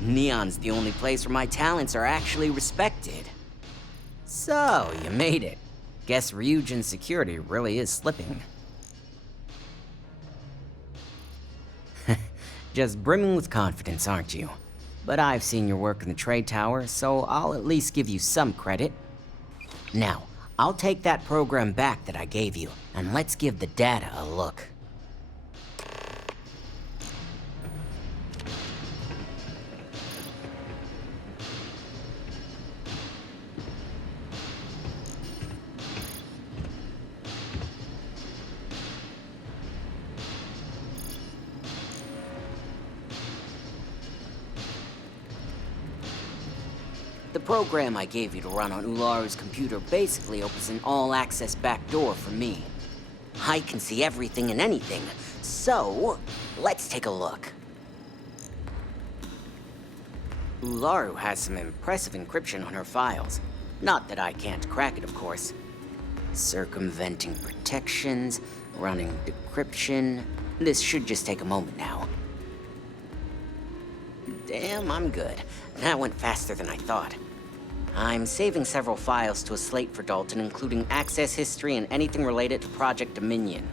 Neon's the only place where my talents are actually respected. So, you made it. Guess Ryujin's security really is slipping. Just brimming with confidence, aren't you? But I've seen your work in the trade tower, so I'll at least give you some credit. Now, I'll take that program back that I gave you, and let's give the data a look. The program I gave you to run on Ularu's computer basically opens an all-access backdoor for me. I can see everything and anything, so let's take a look. Ularu has some impressive encryption on her files. Not that I can't crack it, of course. Circumventing protections, running decryption. This should just take a moment now. Damn, I'm good. That went faster than I thought. I'm saving several files to a slate for Dalton, including access history and anything related to Project Dominion.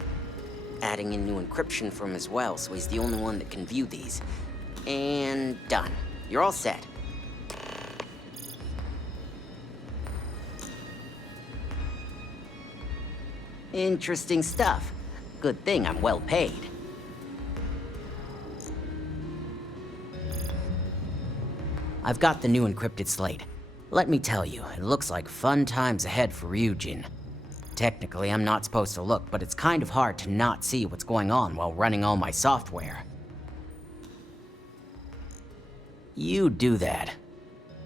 Adding in new encryption for him as well, so he's the only one that can view these. And done. You're all set. Interesting stuff. Good thing I'm well paid. I've got the new encrypted slate. Let me tell you, it looks like fun times ahead for Ryujin. Technically, I'm not supposed to look, but it's kind of hard to not see what's going on while running all my software. You do that.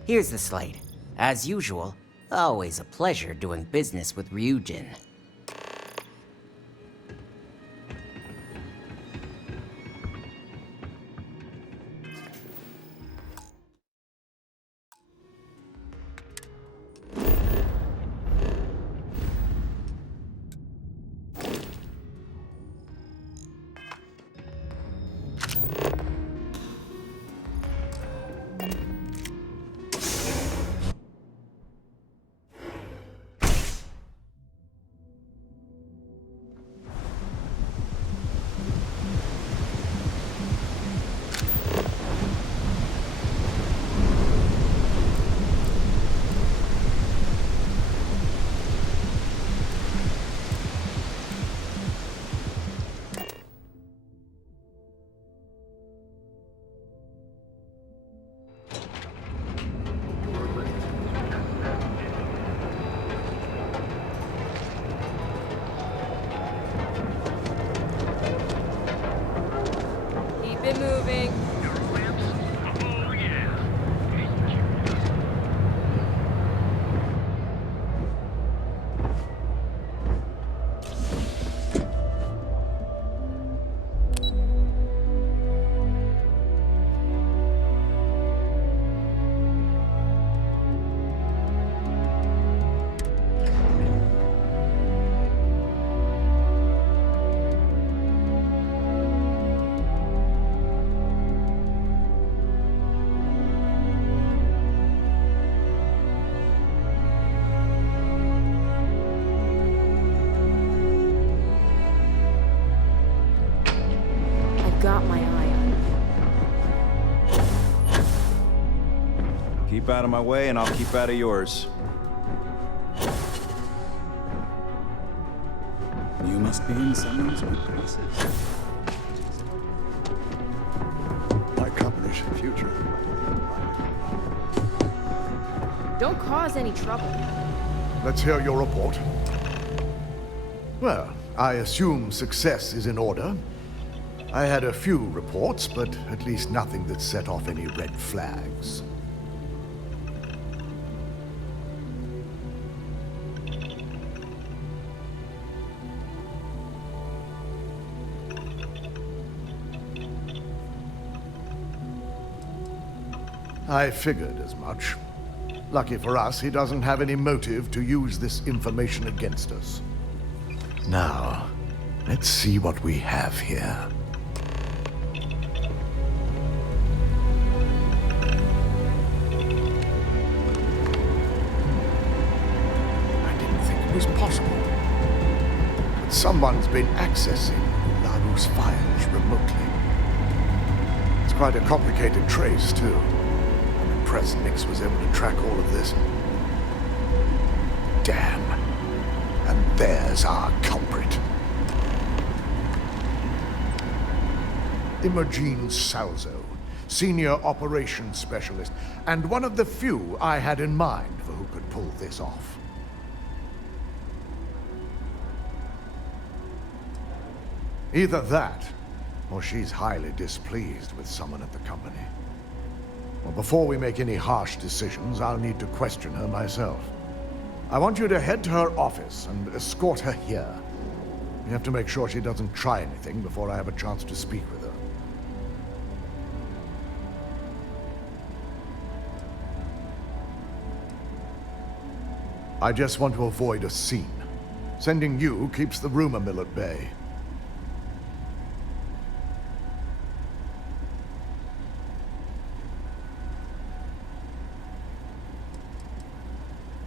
Here's the slate. As usual, always a pleasure doing business with Ryujin. Keep it moving. Oh, yeah. Got my eye on you. Keep out of my way and I'll keep out of yours. You must be in someone's good graces. My company's future. Don't cause any trouble. Let's hear your report. Well, I assume success is in order. I had a few reports, but at least nothing that set off any red flags. I figured as much. Lucky for us, he doesn't have any motive to use this information against us. Now, let's see what we have here. was possible. But someone's been accessing Ularu's files remotely. It's quite a complicated trace, too. I'm impressed Nix was able to track all of this. Damn. And there's our culprit. Imogen Salzo, Senior Operations Specialist, and one of the few I had in mind for who could pull this off. Either that, or she's highly displeased with someone at the company. Well, before we make any harsh decisions, I'll need to question her myself. I want you to head to her office and escort her here. We have to make sure she doesn't try anything before I have a chance to speak with her. I just want to avoid a scene. Sending you keeps the rumor mill at bay.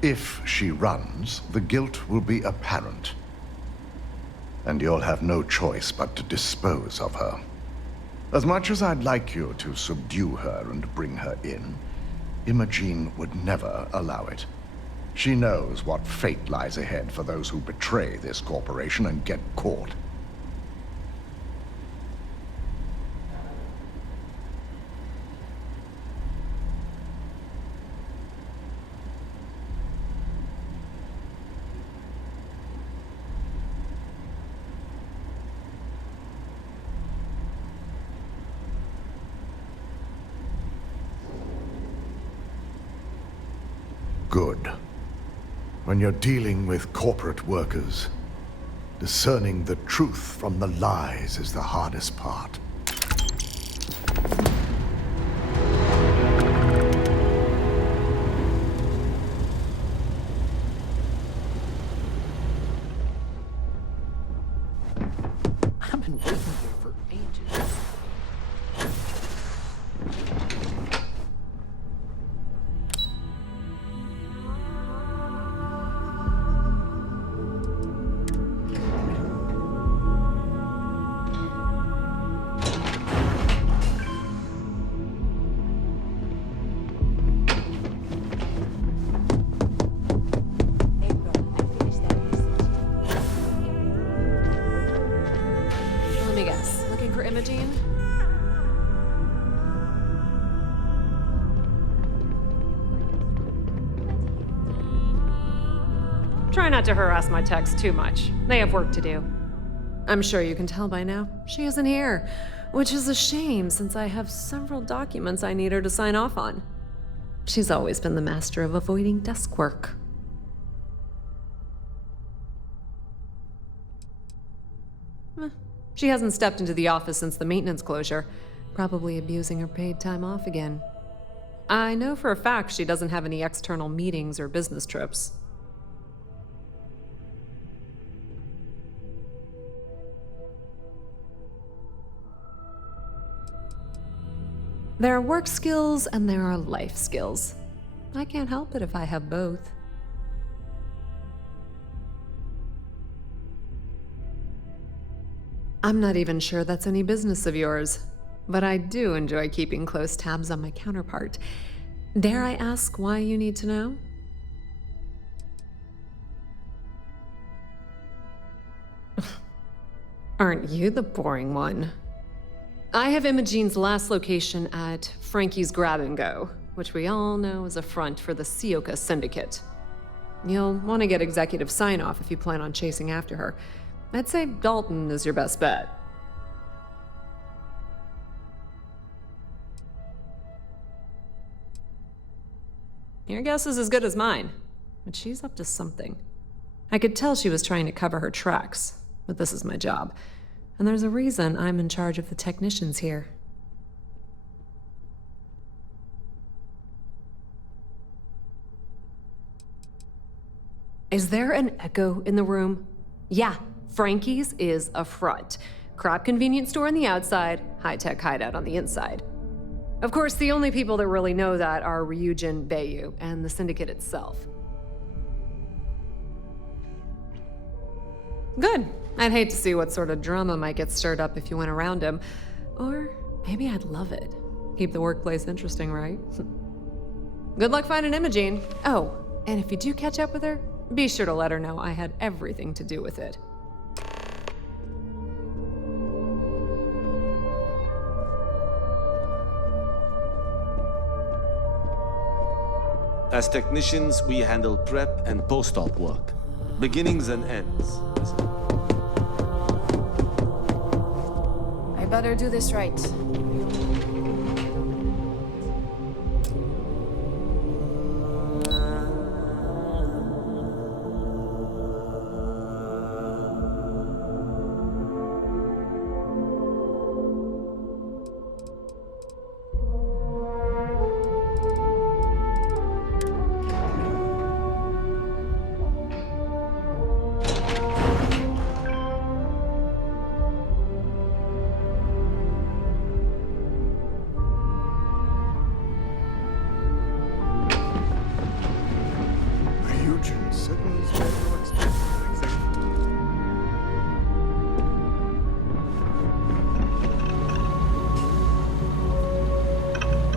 If she runs, the guilt will be apparent. And you'll have no choice but to dispose of her. As much as I'd like you to subdue her and bring her in, Imogen would never allow it. She knows what fate lies ahead for those who betray this corporation and get caught. Good. When you're dealing with corporate workers, discerning the truth from the lies is the hardest part. I've been waiting here for ages. Let me guess. Looking for Imogen? Try not to harass my techs too much. They have work to do. I'm sure you can tell by now. She isn't here, which is a shame since I have several documents I need her to sign off on. She's always been the master of avoiding desk work. She hasn't stepped into the office since the maintenance closure, probably abusing her paid time off again. I know for a fact she doesn't have any external meetings or business trips. There are work skills and there are life skills. I can't help it if I have both. I'm not even sure that's any business of yours, but I do enjoy keeping close tabs on my counterpart. Dare I ask why you need to know? Aren't you the boring one? I have Imogen's last location at Frankie's Grab and Go, which we all know is a front for the Sioka Syndicate. You'll want to get executive sign-off if you plan on chasing after her. I'd say Dalton is your best bet. Your guess is as good as mine, but she's up to something. I could tell she was trying to cover her tracks, but this is my job. And there's a reason I'm in charge of the technicians here. Is there an echo in the room? Yeah, Frankie's is a front. Crap convenience store on the outside, high-tech hideout on the inside. Of course, the only people that really know that are Ryujin Bayu and the Syndicate itself. Good. I'd hate to see what sort of drama might get stirred up if you went around him. Or maybe I'd love it. Keep the workplace interesting, right? Good luck finding Imogene. Oh, and if you do catch up with her, be sure to let her know I had everything to do with it. As technicians, we handle prep and post-op work. Beginnings and ends. I better do this right.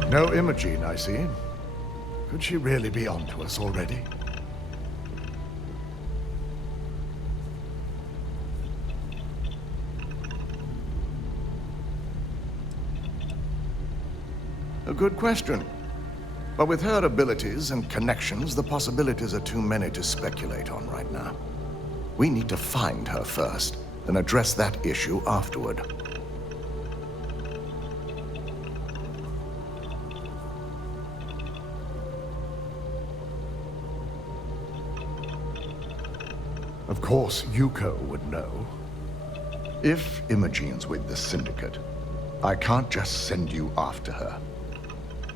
No Imogene, I see. Could she really be onto us already? A good question. But with her abilities and connections, the possibilities are too many to speculate on right now. We need to find her first, and address that issue afterward. Of course, Yuko would know. If Imogene's with the Syndicate, I can't just send you after her.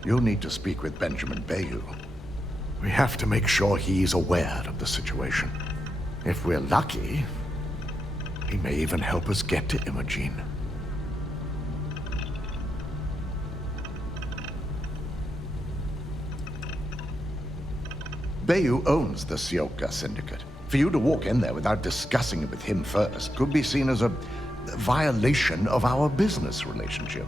You'll need to speak with Benjamin Bayou. We have to make sure he's aware of the situation. If we're lucky, he may even help us get to Imogene. Bayou owns the Sioka Syndicate. For you to walk in there without discussing it with him first could be seen as a violation of our business relationship.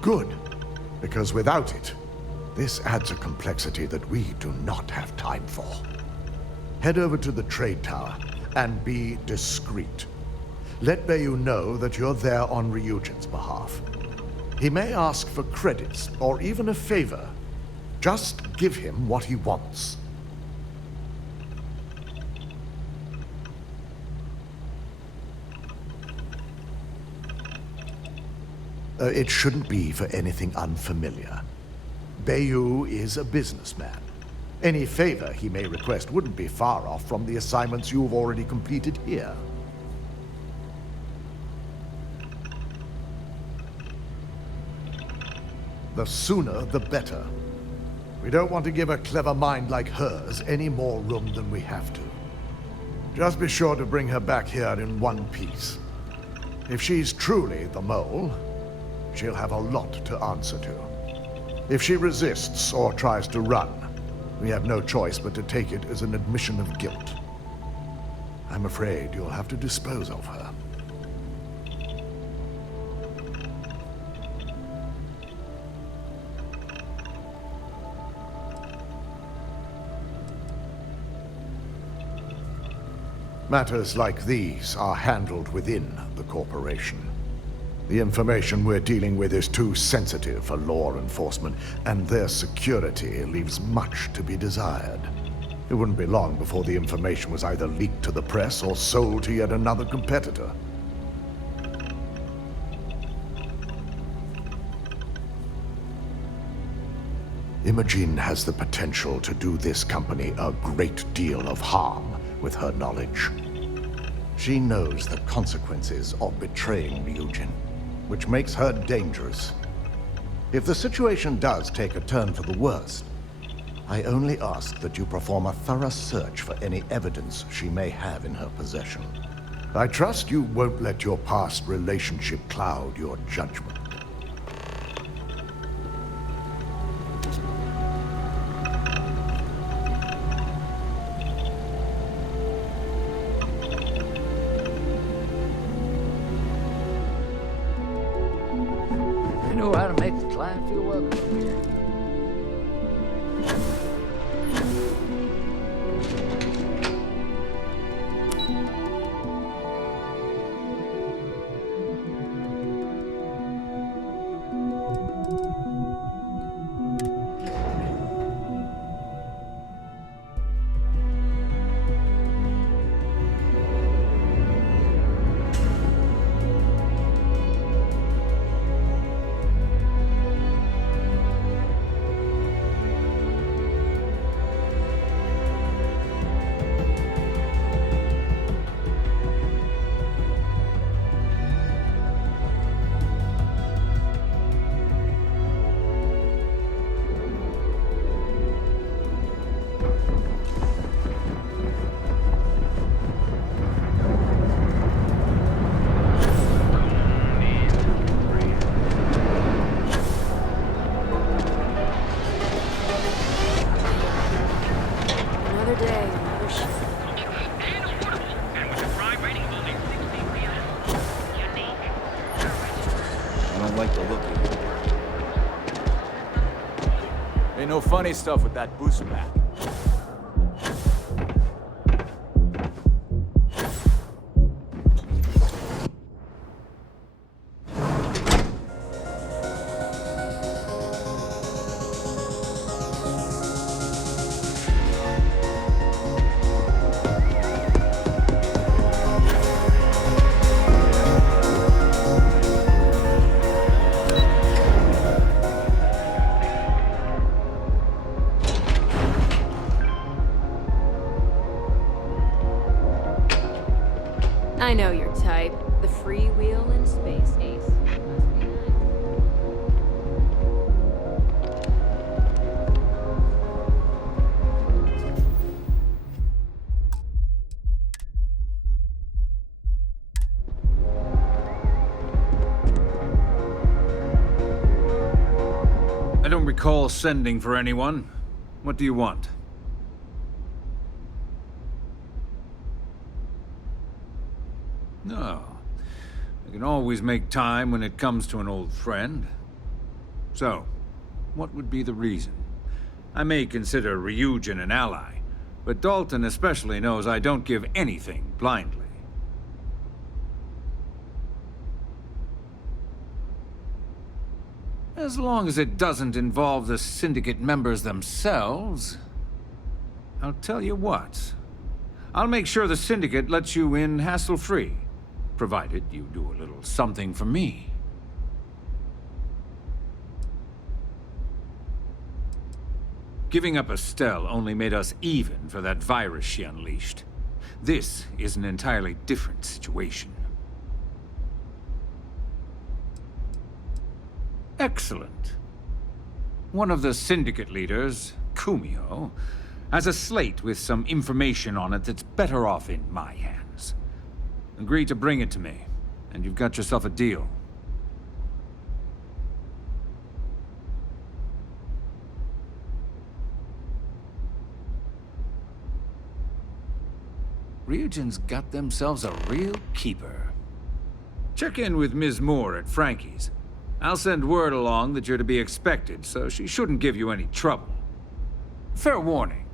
Good, because without it, this adds a complexity that we do not have time for. Head over to the trade tower and be discreet. Let Bayou know that you're there on Ryujin's behalf. He may ask for credits or even a favor. Just give him what he wants. It shouldn't be for anything unfamiliar. Bayou is a businessman. Any favor he may request wouldn't be far off from the assignments you've already completed here. The sooner, the better. We don't want to give a clever mind like hers any more room than we have to. Just be sure to bring her back here in one piece. If she's truly the mole, she'll have a lot to answer to. If she resists or tries to run, we have no choice but to take it as an admission of guilt. I'm afraid you'll have to dispose of her. Matters like these are handled within the corporation. The information we're dealing with is too sensitive for law enforcement, and their security leaves much to be desired. It wouldn't be long before the information was either leaked to the press or sold to yet another competitor. Imogene has the potential to do this company a great deal of harm with her knowledge. She knows the consequences of betraying Ryujin, which makes her dangerous. If the situation does take a turn for the worst, I only ask that you perform a thorough search for any evidence she may have in her possession. I trust you won't let your past relationship cloud your judgment. Glad I feel welcome here. Another day, another shift. And affordable. And with a prime rating only 60 PS. Unique. I don't like the look of it. Ain't no funny stuff with that boost pack. I know your type. The freewheel in space ace. Must be nice. I don't recall sending for anyone. What do you want? No. I can always make time when it comes to an old friend. So, what would be the reason? I may consider Ryujin an ally, but Dalton especially knows I don't give anything blindly. As long as it doesn't involve the Syndicate members themselves, I'll tell you what. I'll make sure the Syndicate lets you in hassle-free, provided you do a little something for me. Giving up Estelle only made us even for that virus she unleashed. This is an entirely different situation. Excellent. One of the Syndicate leaders, Kumio, has a slate with some information on it that's better off in my hands. Agree to bring it to me, and you've got yourself a deal. Ryujin's got themselves a real keeper. Check in with Ms. Moore at Frankie's. I'll send word along that you're to be expected, so she shouldn't give you any trouble. Fair warning.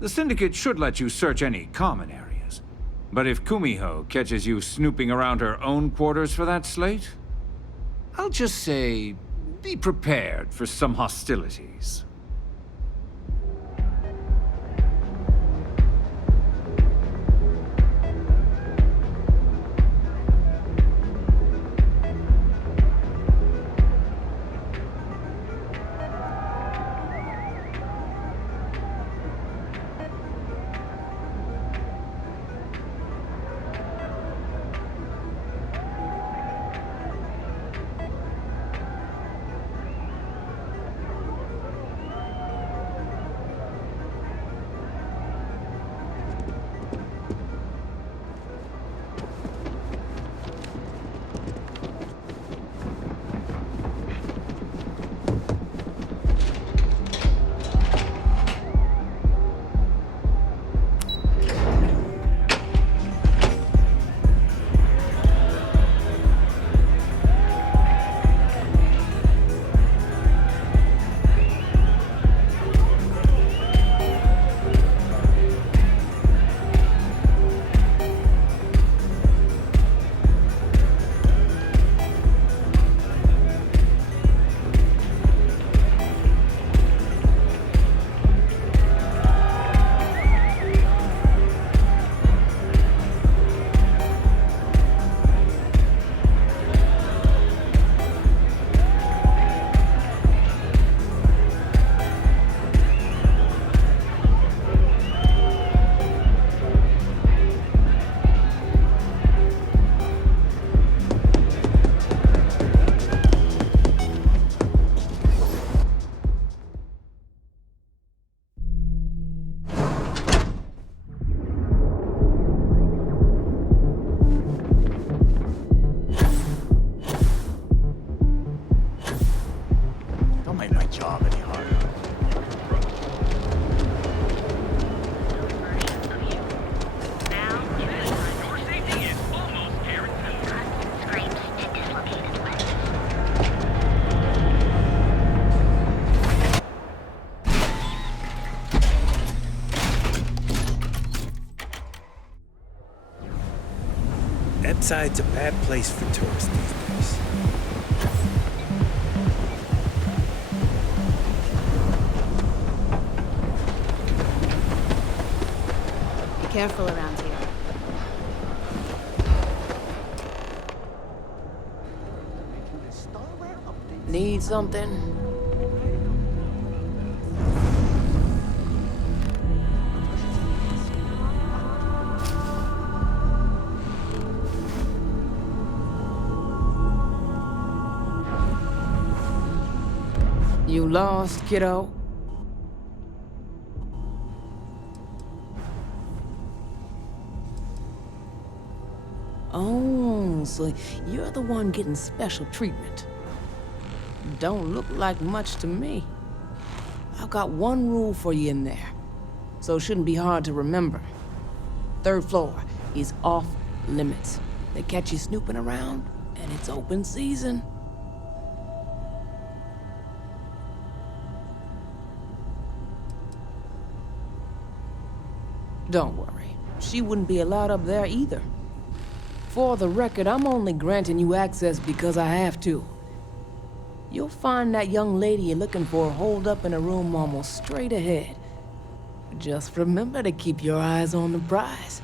The Syndicate should let you search any common areas. But if Kumiho catches you snooping around her own quarters for that slate, I'll just say, be prepared for some hostilities. Inside's a bad place for tourists these days. Be careful around here. Need something? You lost, kiddo? Oh, so you're the one getting special treatment. Don't look like much to me. I've got one rule for you in there, so it shouldn't be hard to remember. 3rd floor is off limits. They catch you snooping around, and it's open season. Don't worry, she wouldn't be allowed up there either. For the record, I'm only granting you access because I have to. You'll find that young lady you're looking for holed up in a room almost straight ahead. Just remember to keep your eyes on the prize.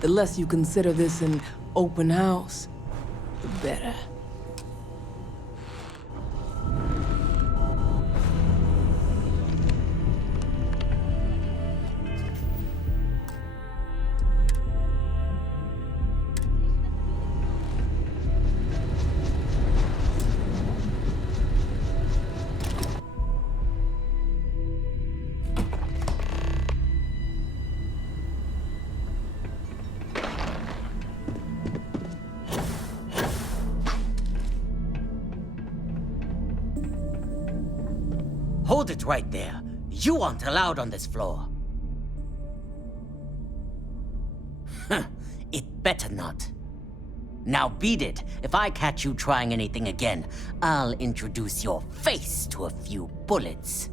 The less you consider this an open house, the better. Hold it right there. You aren't allowed on this floor. It better not. Now beat it. If I catch you trying anything again, I'll introduce your face to a few bullets.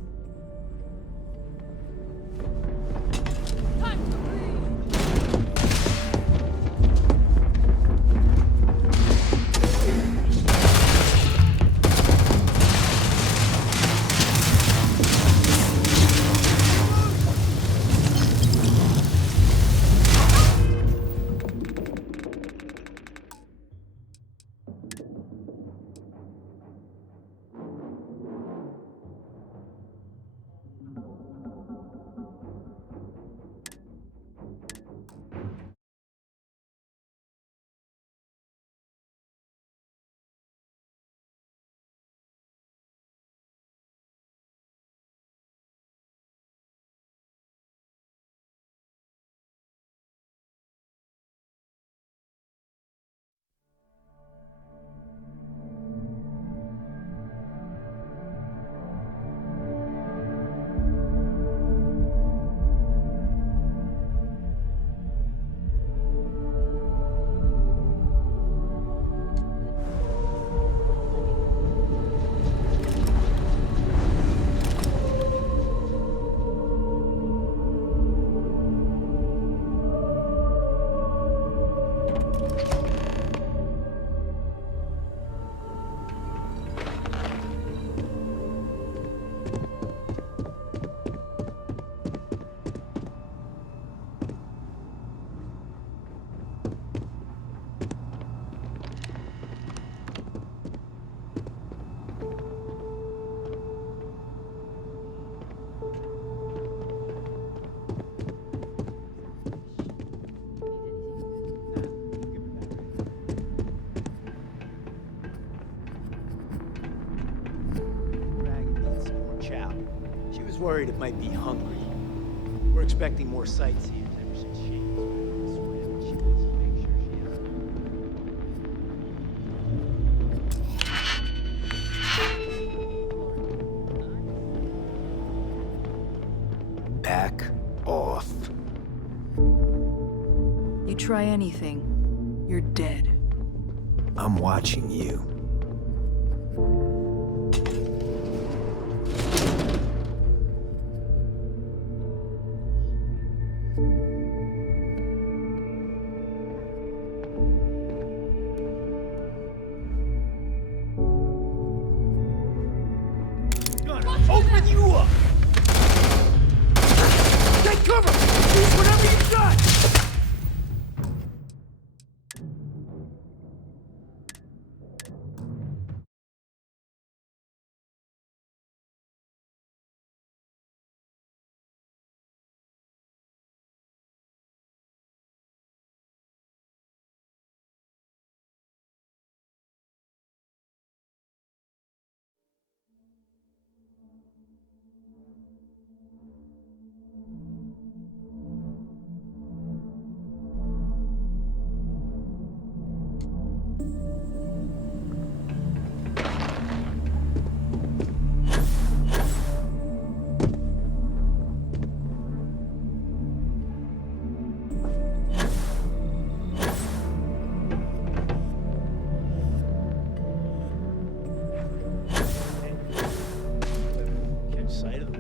She was worried it might be hungry. We're expecting more sightseers ever since she wants to make sure she has. Back off. You try anything, you're dead. I'm watching you.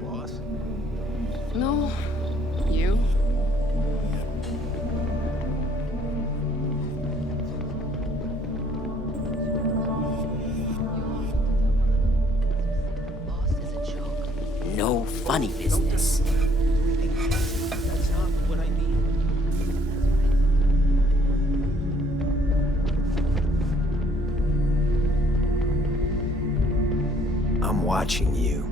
boss? No, you. No funny business. That's not what I mean. I'm watching you.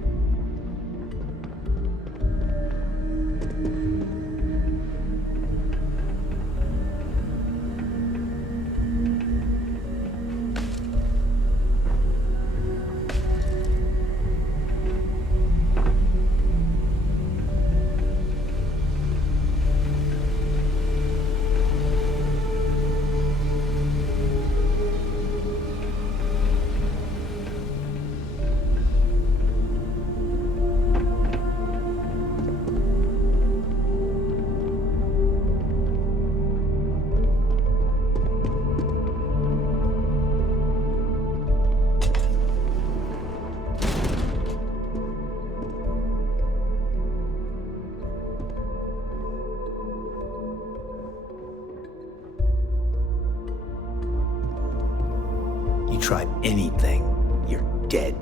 You try anything, you're dead.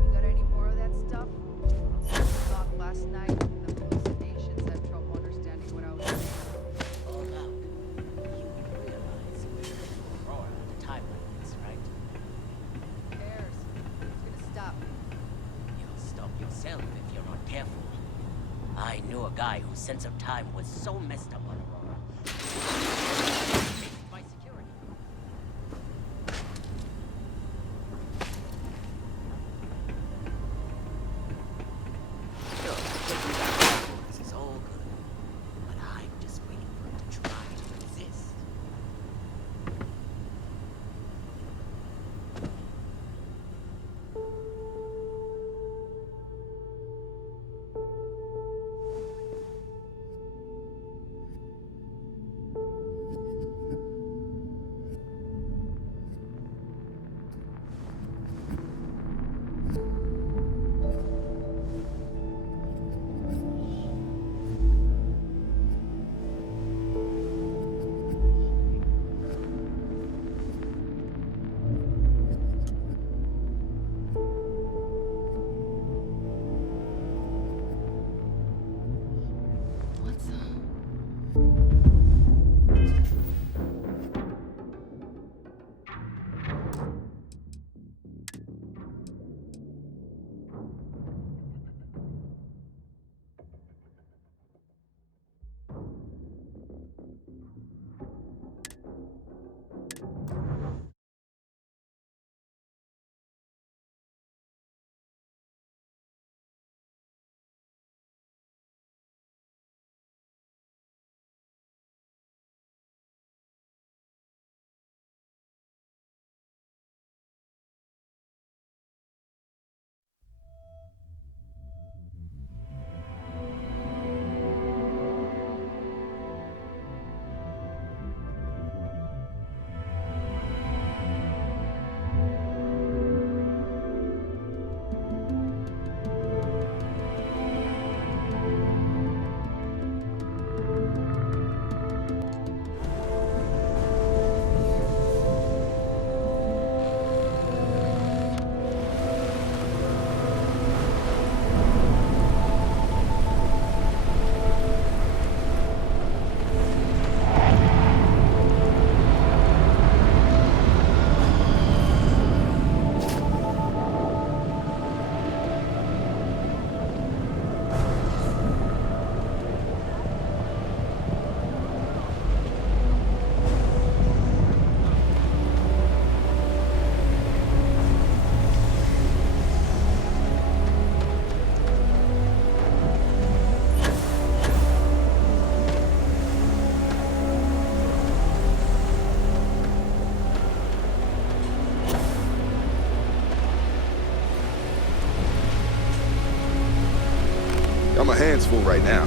You got any more of that stuff? Thought last night the hallucinations had trouble understanding what I was saying. Hold up. You realize we're in Aurora at a time like this, right? Who cares? Who's gonna stop me? You'll stop yourself if you're not careful. I knew a guy whose sense of time was so messed up on Aurora. By security. Sure, this is all good. But I'm just waiting for him to try to resist. hands full right now.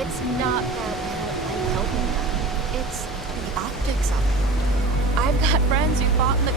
It's not that I'm helping them. It's the optics of it. I've got friends who fought in the